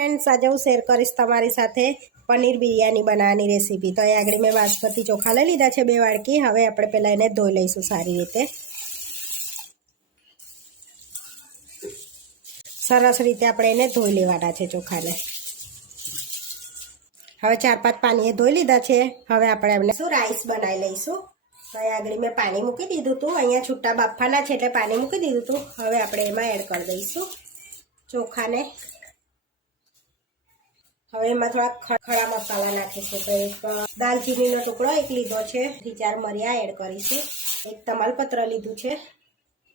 Friends આજે હું share કરીશ તમારી સાથે પનીર બિરયાની બનાવવાની રેસીપી તો અહીં આગળ મેં બાસમતી ચોખા લઈ લીધા છે બે વાડકી. હવે આપણે પહેલાં એને ધોઈ લઈશું સારી રીતે. સરસ રીતે આપણે એને ધોઈ લેવાના છે ચોખાને. હવે ચાર પાંચ પાણીએ ધોઈ લીધા છે. હવે આપણે એમને શું રાઈસ બનાવી લઈશું? તો અહીં આગળ મેં પાણી મૂકી દીધું હતું. અહીંયા છૂટા બાફાના છે એટલે પાણી મૂકી દીધું હતું. હવે આપણે એમાં એડ કરી દઈશું ચોખાને. હવે એમાં થોડા ખડા મસાલા નાખીશું તો એક દાલચીનીનો ટુકડો એક લીધો છે. થી ચાર મરિયા એડ કરીશું. એક તમાલપત્ર લીધું છે.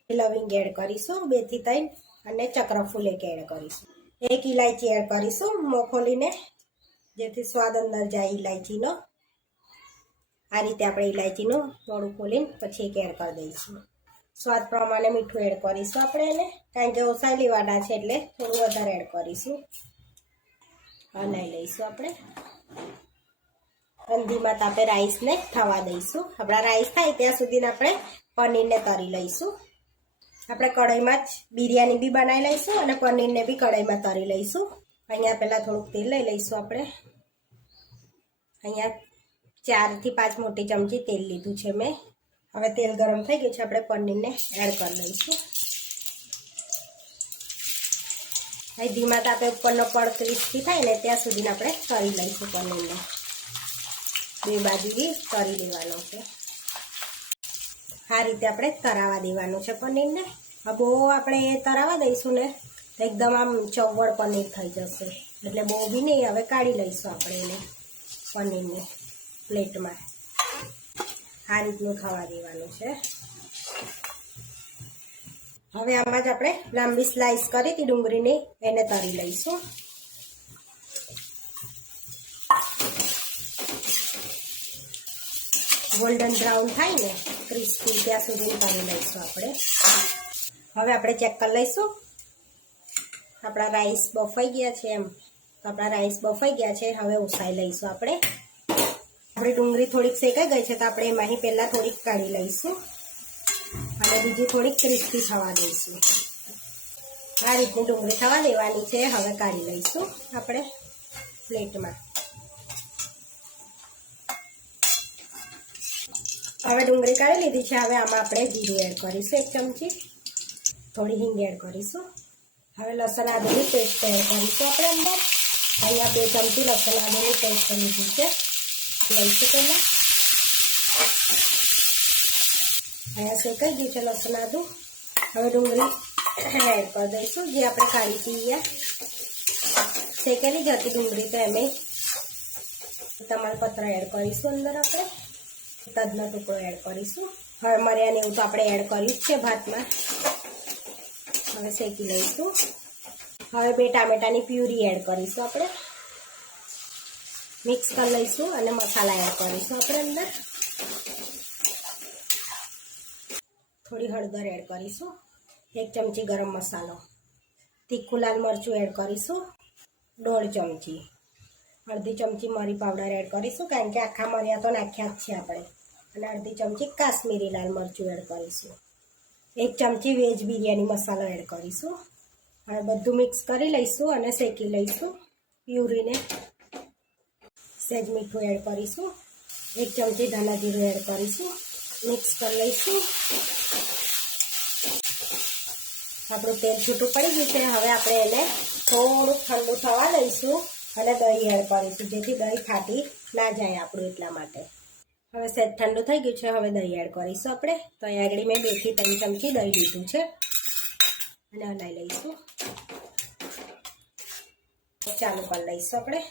લવિંગ એડ કરીશું. બેથી ત્રણ અને ચક્રફૂલ એક એડ કરીશું. એક ઇલાયચી એડ કરીશું મોખોલીને જેથી સ્વાદ અંદર જાય ઇલાયચીનો આ રીતે આપણે ઇલાયચીનું મોડું ખોલીને પછી એક એડ કરી દઈશું. સ્વાદ પ્રમાણે મીઠું એડ કરીશું આપણે એને. કારણ કે ઓસાઈ લેવાના છે એટલે થોડું વધારે એડ કરીશું. હલાવી લઈશું આપણે. અંધીમાં તાપે રાઈસને થવા દઈશું. આપણા રાઈસ થાય ત્યાં સુધીને આપણે પનીરને તરી લઈશું. આપણે કઢાઈમાં જ બિરયાની બી બનાવી લઈશું અને પનીરને બી કઢાઈમાં તરી લઈશું. અહીંયા પહેલાં થોડુંક તેલ લઈ લઈશું આપણે. અહીંયા ચારથી પાંચ મોટી ચમચી તેલ લીધું છે મેં. હવે તેલ ગરમ થઈ ગયું છે, આપણે પનીરને એડ કરી લઈશું. હવે ધીમા તાપે ઉપરનો પડ ક્રિસ્પી થાય ને ત્યાં સુધીને આપણે તરી લઈશું પનીરને. બે બાજુ બી તરી લેવાનો છે. આ રીતે આપણે તરાવા દેવાનું છે પનીરને. બહુ આપણે એ તરાવા દઈશું ને એકદમ આમ ચવડ પનીર થઈ જશે. એટલે બહુ બી નહીં, હવે કાઢી લઈશું આપણે એને પનીરને પ્લેટમાં. આ રીતનું ખાવા દેવાનું છે. હવે આમાં જ આપણે લાંબી સ્લાઇસ કરી હતી, ડુંગળીની એને તરી લઈશું. ગોલ્ડન બ્રાઉન થાય ને ક્રિસ્પી ત્યાં સુધી તરી લઈશું આપણે. હવે આપણે ચેક કરી લઈશું. આપણા રાઈસ બફાઈ ગયા છે એમ. આપણા રાઈસ બફાઈ ગયા છે, હવે ઉસાઈ લઈશું આપણે. આપણે ડુંગળી થોડીક શેકાઈ ગઈ છે, તો આપણે એમાંથી પહેલાં થોડીક કાઢી લઈશું. અને બીજી થોડીક ક્રિસ્પી થવા દઈશું આ રીતની ડુંગળી થવા દેવાની છે. હવે કાઢી લઈશું આપણે પ્લેટમાં. હવે ડુંગળી કાઢી લીધી છે. હવે આમાં આપણે જીરું એડ કરીશું એક ચમચી. થોડી હિંગ એડ કરીશું. હવે લસણ આદુની પેસ્ટ એડ કરીશું આપણે અંદર. અહીંયા બે ચમચી લસણ આદુની પેસ્ટ લીધી છે. લઈશું પહેલાં. અહીંયા શેકાઈ ગયું છે લસણ આદુ હવે ડુંગળી એડ કરી દઈશું, જે આપણે કાઢી હતી શેકેલી જ હતી ડુંગળી તો એમે તમાલપત્ર એડ કરીશું અંદર આપણે. તજનો ટુકડો એડ કરીશું. હવે મર્યાને એવું તો આપણે એડ કર્યું જ છે ભાતમાં. હવે શેકી લઈશું. હવે બે ટામેટાની પ્યુરી એડ કરીશું આપણે. મિક્સ કરી લઈશું અને મસાલા એડ કરીશું આપણે અંદર. થોડી હળદર એડ કરીશું. એક ચમચી ગરમ મસાલો. તીખું લાલ મરચું એડ કરીશું. દોઢ ચમચી. અડધી ચમચી મરી પાવડર એડ કરીશું, કારણ કે આખા મરિયા તો નાખ્યા જ છે આપણે. અને અડધી ચમચી કાશ્મીરી લાલ મરચું એડ કરીશું. એક ચમચી વેજ બિરયાની મસાલો એડ કરીશું. હવે બધું મિક્સ કરી લઈશું અને શેકી લઈશું. પ્યુરીને સેજ મીઠું એડ કરીશું. એક ચમચી ધાણા જીરું એડ કરીશું. મિક્સ કરી લઈશું. આપણું તેલ છૂટું પડી ગયું છે. હવે આપણે એને થોડુંક ઠંડુ થવા લઈશું અને દહીં એડ કરીશું, જેથી દહીં ફાટી ના જાય આપણું એટલા માટે. હવે સેજ ઠંડુ થઈ ગયું છે. હવે દહીં એડ કરીશું આપણે. તો અહીં આગળ મેં બેથી ત્રણ ચમચી દહીં લીધું છે. અને હલાવી લઈશું. ચાલુ કરી લઈશું આપણે.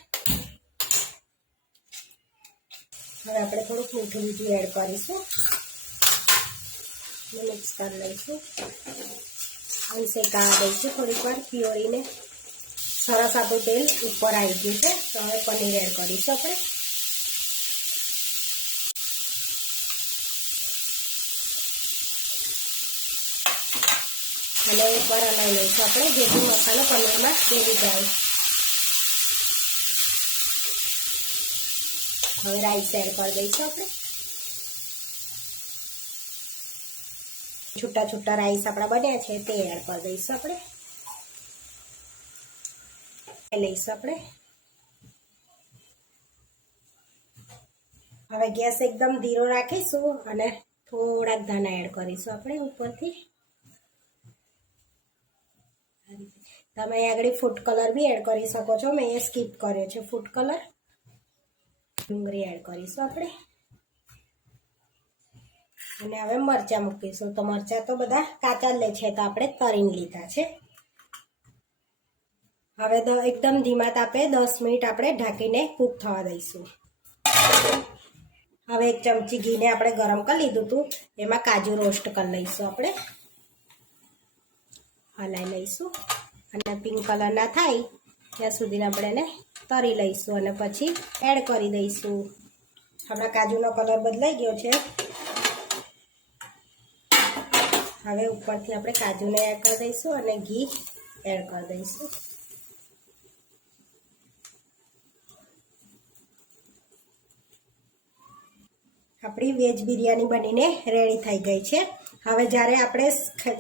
હવે આપણે થોડુંક મીઠું મીઠું એડ કરીશું. મિક્સ કરી લઈશું અને શેકાવા દઈશું થોડીક વાર પ્યોરીને સરસ આપણું તેલ ઉપર આવી ગયું છે તો હવે પનીર એડ કરીશું આપણે અને ઉપર હલાવી લઈશું આપણે જેથી મસાલો પનીરમાં બેરી જાય હવે રાઈસ એડ કરી દઈશું આપણે છૂટા છૂટા રાઈસ આપણા બન્યા છે તે એડ કરી દઈશું આપણે. લઈશું આપણે. હવે ગેસ એકદમ ધીરો રાખીશું અને થોડાક ધાણા એડ કરીશું આપણે ઉપરથી. તમે આગળ ફૂડ કલર બી એડ કરી શકો છો. મેં એ સ્કીપ કર્યો છે ફૂડ કલર. ડુંગળી એડ કરીશું આપણે. અને હવે મરચાં મૂકીશું. તો મરચાં તો બધા કાચા લે છે, તો આપણે તરીને લીધા છે. હવે એકદમ ધીમા તાપે દસ મિનિટ આપણે ઢાંકીને કૂક થવા દઈશું. હવે એક ચમચી ઘીને આપણે ગરમ કરી લીધું હતું. એમાં કાજુ રોસ્ટ કરી લઈશું આપણે. હલાઈ લઈશું. અને પિંક કલર ના થાય, ત્યાં સુધી આપણે એને તરી લઈશું અને પછી એડ કરી દઈશું. આપણા કાજુનો કલર બદલાઈ ગયો છે. હવે ઉપરથી આપણે કાજુને એડ કરી દઈશું અને ઘી એડ કરી દઈશું. આપણી વેજ બિરયાની બનીને રેડી થઈ ગઈ છે. હવે જ્યારે આપણે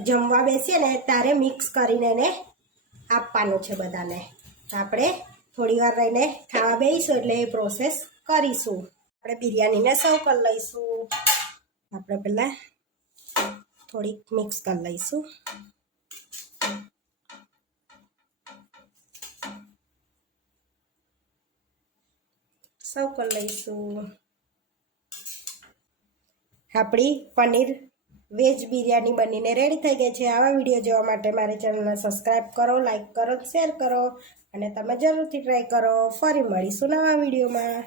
જમવા બેસીએ ને ત્યારે મિક્સ કરીને એને આપવાનું છે બધાને. તો આપણે થોડી વાર રહીને ખાવા બેસીશું એટલે એ પ્રોસેસ કરીશું. આપણે બિરયાનીને સર્વ કરી લઈશું. આપણે પહેલાં થોડીક મિક્સ કરી લઈશું. સર્વ કરી લઈશું. આપણી પનીર વેજ બિરયાની બનીને રેડી થઈ ગઈ છે. આવા વીડિયો જોવા માટે મારી ચેનલને સબસ્ક્રાઈબ કરો લાઈક કરો શેર કરો અને તમે જરૂરથી ટ્રાય કરો. ફરી મળીશું નવા વિડીયોમાં.